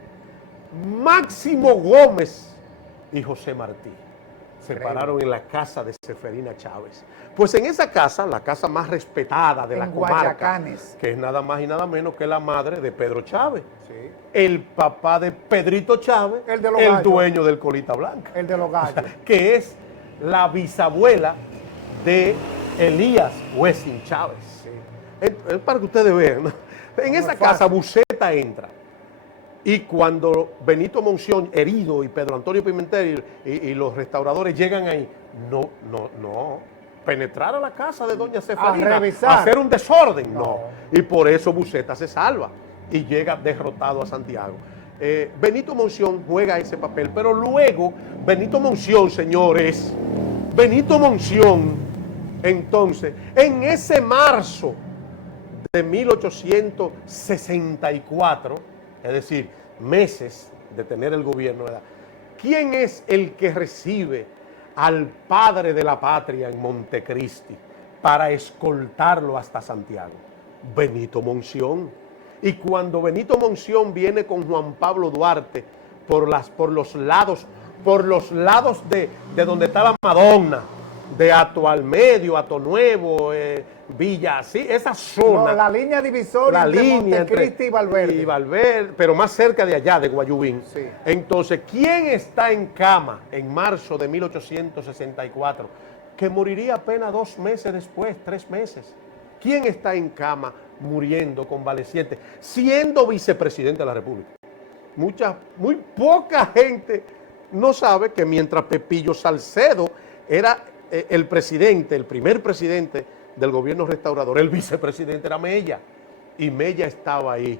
Máximo Gómez y José Martí. Se pararon en la casa de Seferina Chávez. Pues en esa casa, la casa más respetada de la En comarca, Guayacanes. que es nada más y nada menos que la madre de Pedro Chávez, Sí. el papá de Pedrito Chávez, El de los gallos. dueño del Colita Blanca, El de los gallos. que es la bisabuela de Elías Wessing Chávez. Sí. Es para que ustedes vean, ¿no? En No esa es casa fácil. Buceta entra. Y cuando Benito Monción, herido, y Pedro Antonio Pimentel y los restauradores llegan ahí, no, penetrar a la casa de doña Seferina, revisar. hacer un desorden, No. no. Y por eso Buceta se salva y llega derrotado a Santiago. Benito Monción juega ese papel, pero luego Benito Monción, señores, Benito Monción, entonces, en ese marzo de 1864, es decir, meses de tener el gobierno, ¿verdad? ¿Quién es el que recibe al padre de la patria en Montecristi para escoltarlo hasta Santiago? Benito Monción. Y cuando Benito Monción viene con Juan Pablo Duarte por los lados de donde está la Madonna, de Ato al Medio, Ato Nuevo, Villa, sí, esa zona. No, la línea divisoria entre Montecristi y Valverde. Y Valverde, pero más cerca de allá, de Guayubín. Sí. Entonces, ¿quién está en cama en marzo de 1864? Que moriría apenas 2 meses después, 3 meses. ¿Quién está en cama muriendo, convaleciente, siendo vicepresidente de la República? Muy poca gente no sabe que mientras Pepillo Salcedo era el primer presidente del gobierno restaurador, el vicepresidente era Mella, y Mella estaba ahí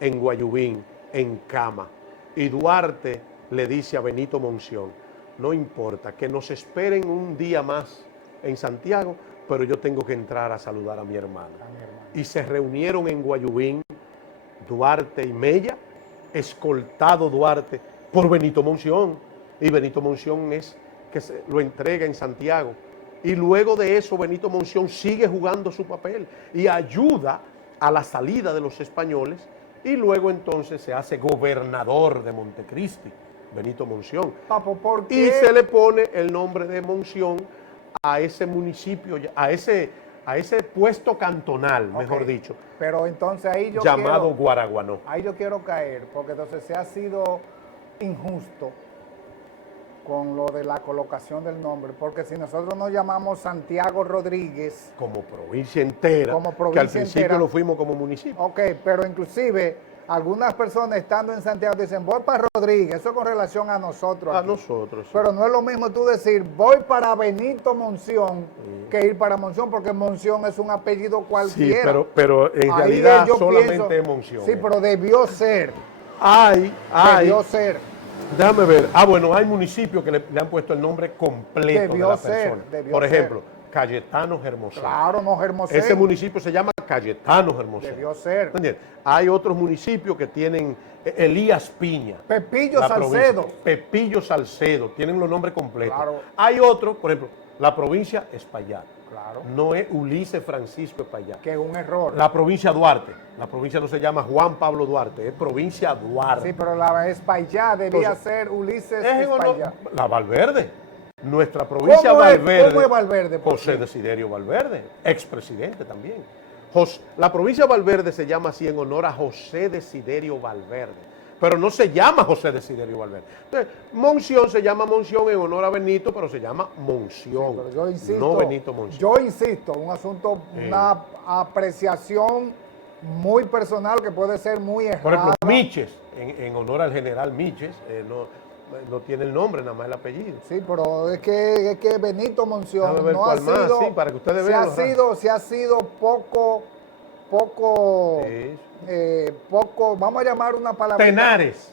en Guayubín, en cama, y Duarte le dice a Benito Monción: no importa, que nos esperen un día más en Santiago, pero yo tengo que entrar a saludar a mi hermana. Y se reunieron en Guayubín, Duarte y Mella, escoltado Duarte por Benito Monción, y Benito Monción es que lo entrega en Santiago. Y luego de eso Benito Monción sigue jugando su papel y ayuda a la salida de los españoles, y luego entonces se hace gobernador de Montecristi, Benito Monción. Papo, ¿por qué? Y se le pone el nombre de Monción a ese municipio, a ese puesto cantonal, mejor dicho, Pero entonces ahí yo llamado Guaraguanó. Ahí yo quiero caer, porque entonces se ha sido injusto con lo de la colocación del nombre, porque si nosotros nos llamamos Santiago Rodríguez, Como provincia entera, Como que provincia al principio entera. lo fuimos como municipio. ok, pero inclusive algunas personas estando en Santiago dicen voy para Rodríguez, eso con relación a nosotros A aquí. nosotros. Sí. Pero no es lo mismo tú decir voy para Benito Monción que ir para Monción, porque Monción es un apellido Sí, cualquiera. pero en Ahí realidad yo solamente pienso- es Monción. Sí, pero debió ser, Hay, ser. déjame ver. Bueno, hay municipios que le han puesto el nombre completo Debió de la ser, persona. debió Por ser. ejemplo, Cayetano Hermosén. Claro, no Hermosén. Ese municipio se llama Cayetano Hermosén. Debió ser. ¿Entiendes? Hay otros municipios que tienen Elías Piña. Pepillo la Salcedo. provincia. Pepillo Salcedo, tienen los nombres completos. Claro. Hay otros, por ejemplo, la provincia Espaillat. Claro. No es Ulises Francisco Espaillat. Que es un error. La provincia Duarte. La provincia no se llama Juan Pablo Duarte, es provincia Duarte. Sí, pero la Espaillat debía Entonces, ser Ulises Es en honor- Espaillat. la Valverde. Nuestra provincia ¿Cómo es- Valverde. cómo es Valverde, por José qué? Desiderio Valverde, expresidente también. La provincia Valverde se llama así en honor a José Desiderio Valverde, pero no se llama José Desiderio Valverde. Entonces, Monción se llama Monción en honor a Benito, pero se llama Monción, Pero yo insisto, no Benito Monción. Yo insisto, un asunto, una apreciación muy personal que puede ser muy errada. Por ejemplo, Miches, en honor al general Miches, no tiene el nombre, nada más el apellido. Sí, pero es que Benito Monción Déjame ver no ha cuál más, sido, sí, para que ustedes se vean ha los sido, se ha sido poco, Sí. poco, vamos a llamar una palabra. Tenares.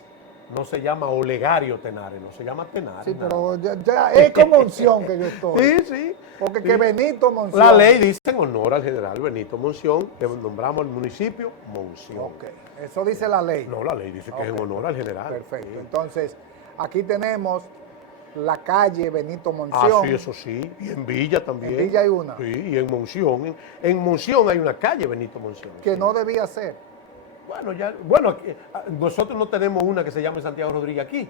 No se llama Olegario Tenares, no se llama Tenares. Sí, nada. pero ya es con Monción que yo estoy. Sí, sí. Porque Sí. que Benito Monción. La ley dice en honor al general Benito Monción, que nombramos el municipio Monción. Ok, eso dice la ley. No, la ley dice que es en Ok. honor al general. Perfecto. Sí. Entonces, aquí tenemos la calle Benito Ah, Monción. sí, eso sí. Y en Villa también. En Villa hay una. Sí, y en Monción. En Monción hay una calle Benito Monción. Que sí. no debía ser. Nosotros no tenemos una que se llame Santiago Rodríguez aquí,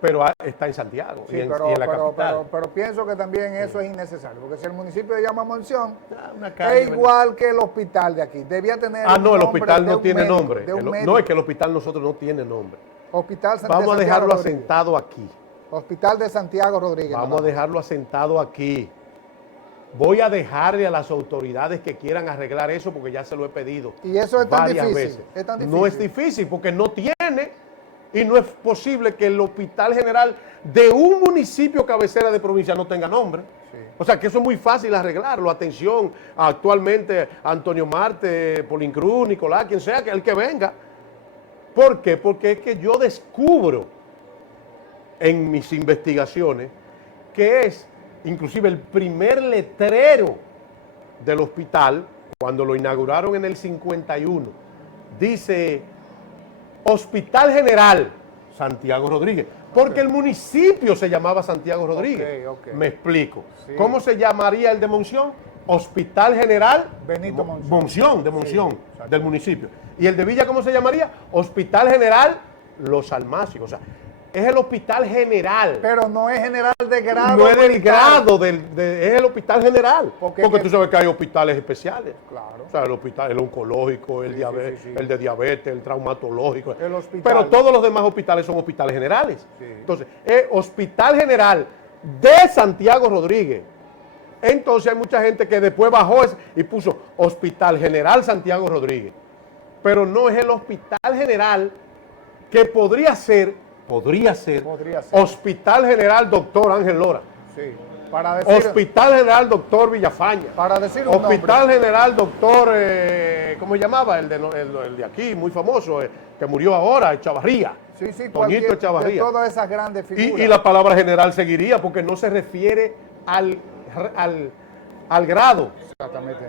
pero está en Santiago Sí, y en pero, la capital. pero pienso que también eso es innecesario, porque si el municipio se llama Monción, Una calle, es igual que el hospital de aquí. Debía tener un no, el nombre hospital de no un tiene médico, nombre. de un No, médico. es que el hospital nosotros no tiene nombre. Hospital de Vamos a Santiago dejarlo Rodríguez. asentado aquí. Hospital de Santiago Rodríguez. Vamos a dejarlo asentado aquí. Voy a dejarle a las autoridades que quieran arreglar eso porque ya se lo he pedido. Y eso es tan varias difícil, veces. es tan No es difícil. difícil porque no tiene y no es posible que el hospital general de un municipio cabecera de provincia no tenga nombre. Sí. O sea que eso es muy fácil arreglarlo. Atención, actualmente Antonio Marte, Polincruz, Nicolás, quien sea, que el que venga. ¿Por qué? Porque es que yo descubro en mis investigaciones que es inclusive el primer letrero del hospital, cuando lo inauguraron en el 51, dice Hospital General Santiago Rodríguez, porque el municipio se llamaba Santiago Rodríguez. Ok. Me explico. Sí. ¿Cómo se llamaría el de Monción? Hospital General Benito Monción. Monción, de Monción, Sí, exacto. del municipio. ¿Y el de Villa cómo se llamaría? Hospital General Los Almácigos. O sea, es el hospital general. Pero no es general de grado. No es del militar. grado, es el hospital general. Porque Porque que- tú sabes que hay hospitales especiales. Claro. O sea, el hospital, el oncológico, Sí, sí. el de diabetes, el traumatológico. El hospital. Pero todos los demás hospitales son hospitales generales. Sí. Entonces, es Hospital General de Santiago Rodríguez. Entonces hay mucha gente que después bajó y puso Hospital General Santiago Rodríguez. Pero no es el Hospital General que podría ser Podría ser. Hospital General Doctor Ángel Lora. Sí. Para decir, Hospital General Doctor Villafaña. para decir un Hospital nombre. General Doctor, ¿cómo se llamaba? El de aquí, muy famoso, que murió ahora, Chavarría. Sí, Toñito de Echavarría. todas esas grandes figuras. Y la palabra general seguiría porque no se refiere al grado. Exactamente.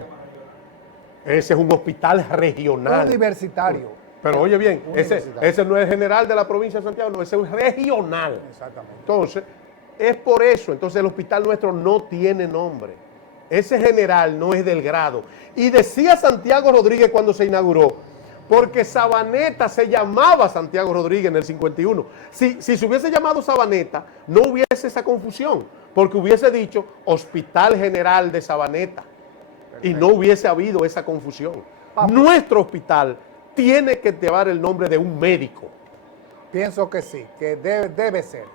Ese es un hospital regional. Universitario. Pero oye bien, Universitario. ese no es general de la provincia de Santiago, no, ese es regional. Exactamente. Entonces, es por eso. Entonces el hospital nuestro no tiene nombre. Ese general no es del grado. Y decía Santiago Rodríguez cuando se inauguró, porque Sabaneta se llamaba Santiago Rodríguez en el 51. Si se hubiese llamado Sabaneta, no hubiese esa confusión, porque hubiese dicho Hospital General de Sabaneta. Y no hubiese habido esa confusión. Nuestro hospital tiene que llevar el nombre de un médico. Pienso que sí, que debe ser.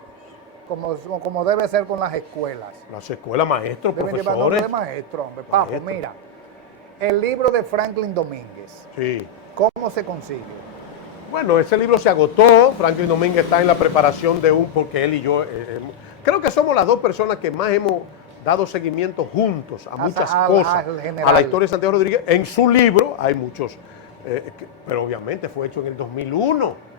Como debe ser con las escuelas. Las escuelas, maestros, Deben llevar nombre profesores. de maestro, hombre. Papo, Maestro. mira. El libro de Franklin Domínguez, Sí. ¿cómo se consigue? Bueno, ese libro se agotó. Franklin Domínguez está en la preparación de porque él y yo, creo que somos las dos personas que más hemos dado seguimiento juntos a muchas cosas, al general. a la historia de Santiago Rodríguez. En su libro hay muchos, pero obviamente fue hecho en el 2001.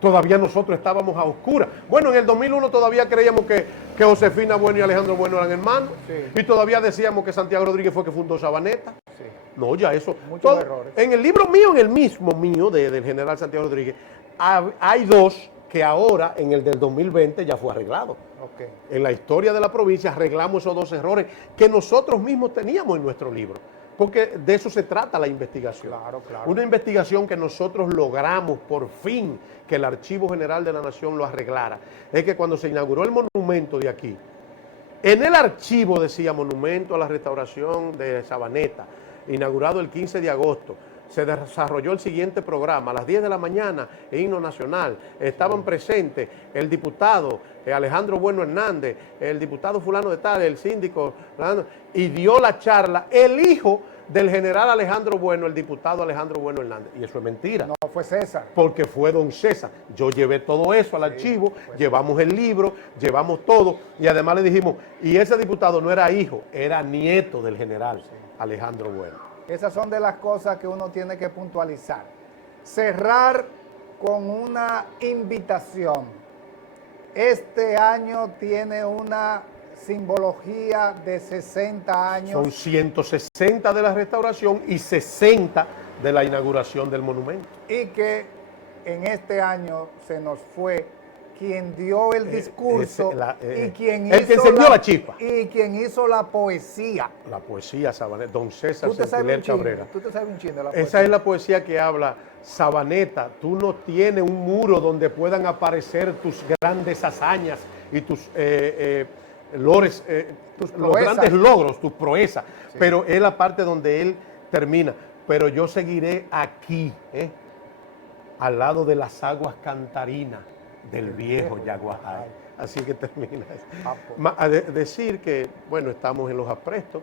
Todavía nosotros estábamos a oscuras. Bueno, en el 2001 todavía creíamos que Josefina Bueno y Alejandro Bueno eran hermanos. Sí. Y todavía decíamos que Santiago Rodríguez fue que fundó Sabaneta. Sí. No, ya eso. Muchos errores. En el libro mío, en el mismo mío, del general Santiago Rodríguez, hay dos que ahora, en el del 2020, ya fue arreglado. Ok. En la historia de la provincia arreglamos esos dos errores que nosotros mismos teníamos en nuestro libro. Porque de eso se trata la investigación. Claro. Una investigación que nosotros logramos por fin que el Archivo General de la Nación lo arreglara. Es que cuando se inauguró el monumento de aquí, en el archivo decía Monumento a la Restauración de Sabaneta, inaugurado el 15 de agosto. Se desarrolló el siguiente programa, a las 10 de la mañana, himno nacional. Estaban presentes el diputado Alejandro Bueno Hernández, el diputado fulano de tal, el síndico, y dio la charla el hijo del general Alejandro Bueno, el diputado Alejandro Bueno Hernández. Y eso es mentira. No fue César. Porque fue don César. Yo llevé todo eso al archivo, llevamos el libro, llevamos todo, y además le dijimos, y ese diputado no era hijo, era nieto del general Alejandro Bueno. Esas son de las cosas que uno tiene que puntualizar. Cerrar con una invitación. Este año tiene una simbología de 60 años. Son 160 de la restauración y 60 de la inauguración del monumento. Y que en este año se nos fue quien dio el discurso y quien el que encendió la chispa. Y quien hizo la poesía. La poesía Sabaneta, don César ¿Tú te sabes Centiler un chin? Cabrera. ¿Tú te sabes un chin de la poesía? Esa es la poesía que habla, Sabaneta, tú no tienes un muro donde puedan aparecer tus grandes hazañas y tus los proezas. grandes logros, tus proezas. Sí. Pero es la parte donde él termina. Pero yo seguiré aquí, al lado de las aguas cantarinas del viejo Yaguajay. Así que termina. Decir que, bueno, estamos en los aprestos.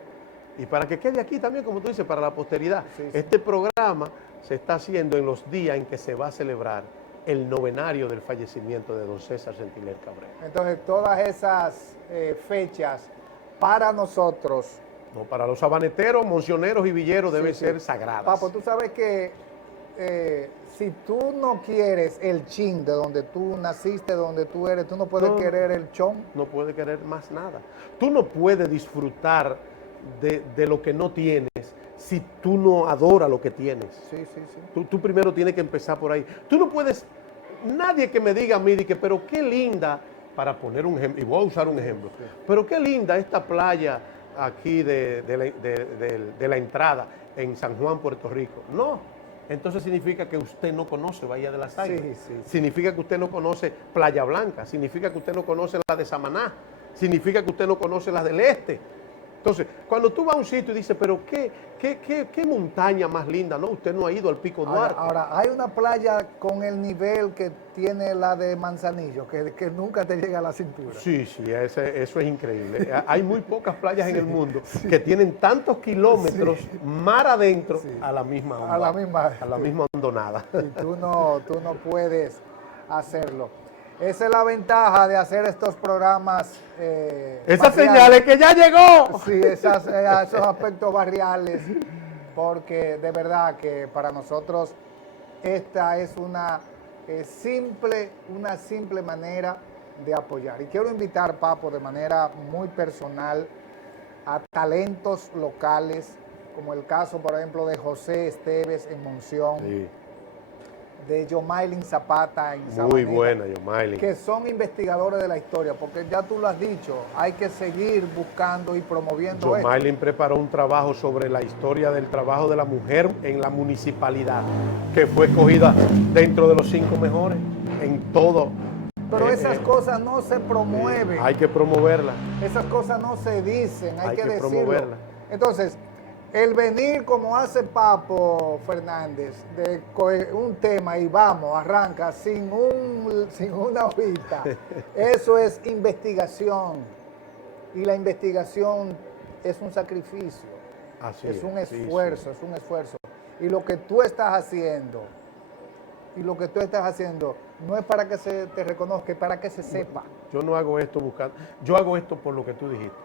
Y para que quede aquí también, como tú dices, para la posteridad, este programa se está haciendo en los días en que se va a celebrar el novenario del fallecimiento de don César Centiler Cabrera. Entonces, todas esas fechas para nosotros... No, para los sabaneteros, moncioneros y villeros deben ser sagradas. Papo, tú sabes que si tú no quieres el chin de donde tú naciste, de donde tú eres, tú no puedes querer el chon. No puedes querer más nada. Tú no puedes disfrutar de lo que no tienes si tú no adoras lo que tienes. Sí, sí, sí. Tú primero tienes que empezar por ahí. Tú no puedes, nadie que me diga a mí, pero qué linda, para poner un ejemplo, y voy a usar un ejemplo, pero qué linda esta playa aquí de la entrada en San Juan, Puerto Rico. No, entonces significa que usted no conoce Bahía de las Águilas. Sí, sí, sí. Significa que usted no conoce Playa Blanca, significa que usted no conoce la de Samaná, significa que usted no conoce las del Este. Entonces, cuando tú vas a un sitio y dices, pero qué montaña más linda, ¿no? Usted no ha ido al Pico Duarte. Ahora, hay una playa con el nivel que tiene la de Manzanillo, que nunca te llega a la cintura. Sí, sí, eso es increíble. Hay muy pocas playas en el mundo que tienen tantos kilómetros mar adentro a la misma onda, a la misma hondonada. Y tú no puedes hacerlo. Esa es la ventaja de hacer estos programas. Esas barriales. señales que ya llegó. Sí, esos aspectos barriales, porque de verdad que para nosotros esta es una simple manera de apoyar. Y quiero invitar, Papo, de manera muy personal a talentos locales, como el caso, por ejemplo, de José Esteves en Monción, Sí, de Yomailin Zapata en muy Sabaneta, buena, Yomailin. que son investigadores de la historia, porque ya tú lo has dicho, hay que seguir buscando y promoviendo esto. Yomailin preparó un trabajo sobre la historia del trabajo de la mujer en la municipalidad, que fue escogida dentro de los 5 mejores en todo. Pero esas cosas no se promueven, Hay que promoverla. esas cosas no se dicen, hay que decirlo. promoverla. Entonces, el venir como hace Papo Fernández, de coger un tema y vamos, arranca sin una hojita, eso es investigación. Y la investigación es un sacrificio, Así es un sí, esfuerzo, sí. es un esfuerzo. Y lo que tú estás haciendo, no es para que se te reconozca, es para que se sepa. Yo no hago esto buscando, yo hago esto por lo que tú dijiste.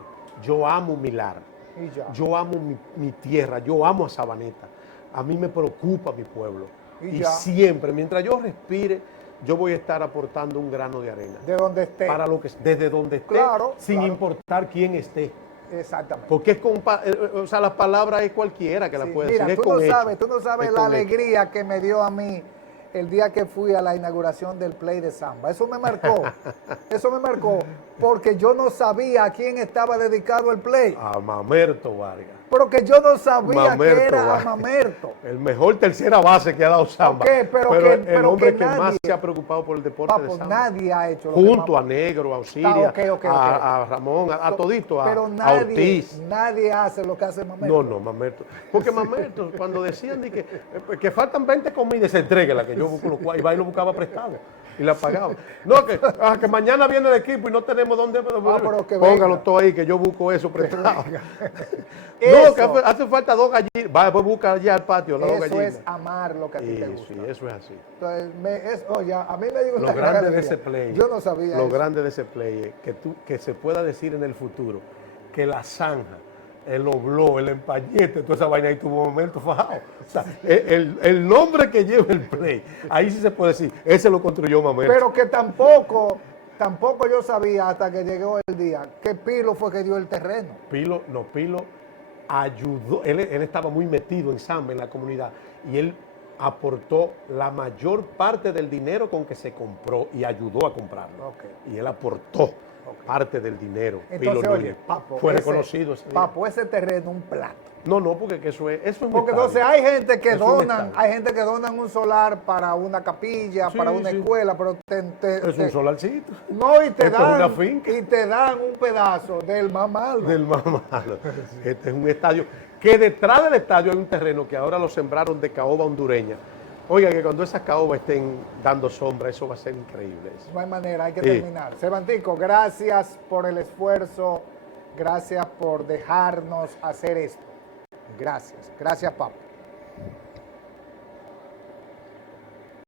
Yo amo Milar, Y ya. yo amo mi tierra, yo amo a Sabaneta. A mí me preocupa mi pueblo. Y Y ya. siempre, mientras yo respire, yo voy a estar aportando un grano de arena. De donde esté. Para lo que, desde donde esté, Claro, sin claro. importar quién esté. Exactamente. Porque es o sea, las palabras es cualquiera que la Sí, puede mira, decir. tú no sabes Es la con hecho. alegría que me dio a mí el día que fui a la inauguración del Play de Samba. Eso me marcó. Eso me marcó porque yo no sabía a quién estaba dedicado el Play. A Mamerto Vargas. Porque yo no sabía Mamerto, que era va. a Mamerto. El mejor tercera base que ha dado Samba. Ok, pero el hombre que que más nadie- se ha preocupado por el deporte de Papo, Samba. nadie ha hecho lo que Junto a Mam- Negro, a Auxilia, ok. a Ramón, a todito, Pero a Ortiz. nadie hace lo que hace Mamerto. No, Mamerto. Porque Mamerto, cuando decían de que faltan 20 comidas, se entregue la que yo busco los cuartos, y va y lo buscaba prestado. Y la pagaba. No, que mañana viene el equipo y no tenemos dónde. pero que Póngalo venga. todo ahí, que yo busco eso prestado. Eso. No, que hace falta 2 gallinas. Va, pues busca allá al patio las 2 Eso gallinas. es amar lo que a ti te gusta. Sí, eso es así. Entonces, oye, a mí me dio Lo una grande de alegría. ese play. Yo no sabía Lo eso. grande de ese play es que se pueda decir en el futuro que la zanja, el obló, el empañete, toda esa vaina ahí tuvo un momento fajado. O sea, el nombre que lleva el play, ahí sí se puede decir, ese lo construyó Mamerto. Pero que tampoco yo sabía hasta que llegó el día que Pilo fue que dio el terreno. Pilo ayudó, él estaba muy metido en Samba, en la comunidad, y él aportó la mayor parte del dinero con que se compró y ayudó a comprarlo. Ok. Y él aportó parte del dinero. Entonces, Pilo oye, Núñez. Papo, Fue ese- reconocido ese día. Papo, ese terreno, un plato. No, porque que eso es mi Porque estadio. entonces hay gente que Es un donan, estadio. un solar para una capilla, Sí, para una sí. escuela, pero Es un solarcito. no, y te Esto es dan una finca. y te dan un pedazo del más malo. Del más malo. Este es un estadio que detrás del estadio hay un terreno que ahora lo sembraron de caoba hondureña. Oiga, que cuando esas caobas estén dando sombra, eso va a ser increíble. Eso. No hay manera, hay que Sí. terminar. Cervantico, gracias por el esfuerzo, gracias por dejarnos hacer esto. Gracias, Papo.